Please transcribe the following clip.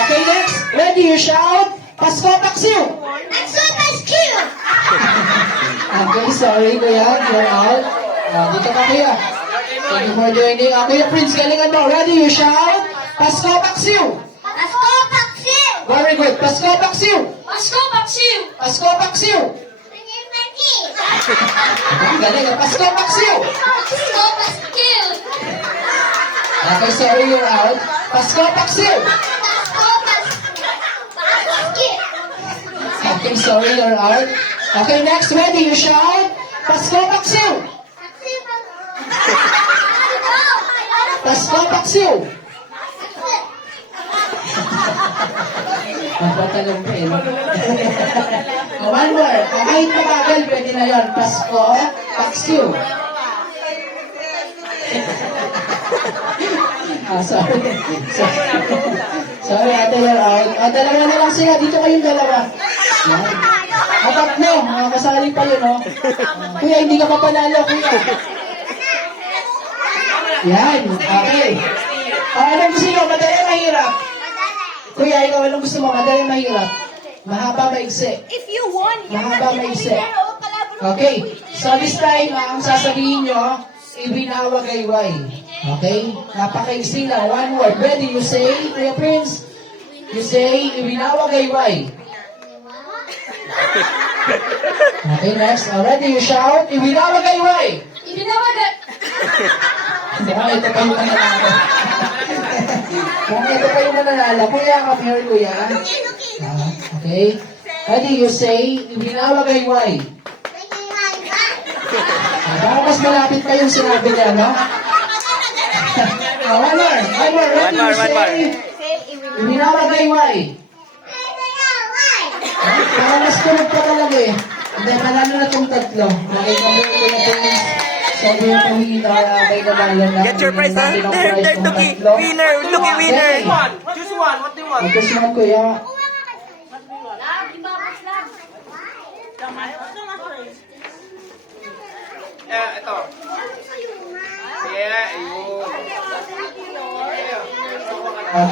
Okay, next. Ready, you shout. Pasko, paksiw. Pasko, paksiw. Okay, sorry, kuya. You're out. Dito ka, kuya. Thank you for joining. Kuya Prince, galingan mo. Ready, you shout. Pasko, paksiw. Pasko, paksiw. Very good. Pasko, paksiw. Pasko, paksiw. Pasko, paksiw. Galing. Pasko, paksiw. Pasko, paksiw. Okay, sorry, you're out. Pasko, paksiw. Pasko, paksiw. Okay, sorry, you're out. Okay, next. Ready, you shout. Pasko, paksiw. Pasko, paksiw. Magpatanong pa eh. One more. Kahit mabagal, pwede na yun. Pasko, paksiw. Sorry. Sorry, ate, you're out. Dalawa na lang sila. Dito kayong dalawa. Yan. Tatlo. Kasali pa yun, oh. Kuya, hindi ka pa panalo, kuya. Yan. Okay. Anong gusto nyo? Madali, mahirap. Kuya, ikaw anong gusto mo? Madali, mahirap. Mahaba, maigsi. If you won, Mahaba, maigsi. Okay. So this time, ang sasabihin nyo, ibinawagayway. Okay? Napakaigsi lang. One word. Ready? You say, Kuya Prince? You say, ibinawagayway. Okay, next. Ready? You shout, ibinawagayway. Ibinawagay. Mukhang ito pa yung mananalo. Mukhang ito pa yung mananalo. Kuya, come here, kuya. Okay. Ready? You say, ibinawagayway. Baka mas malapit pa yung sinabi niya, no? One more. Ready? You say, ibinawagayway. Para mas tulog pa talaga eh. Hindi, manalo na itong tatlo. Nakita mo yung kuya Prince. Sabi yung pumita, may nanalo na. Get your prize, ha? There, Tuki. Winner, Tuki, winner. Choose one. What do you want? Ito siya, kuya. Ito. Yeah, ayun.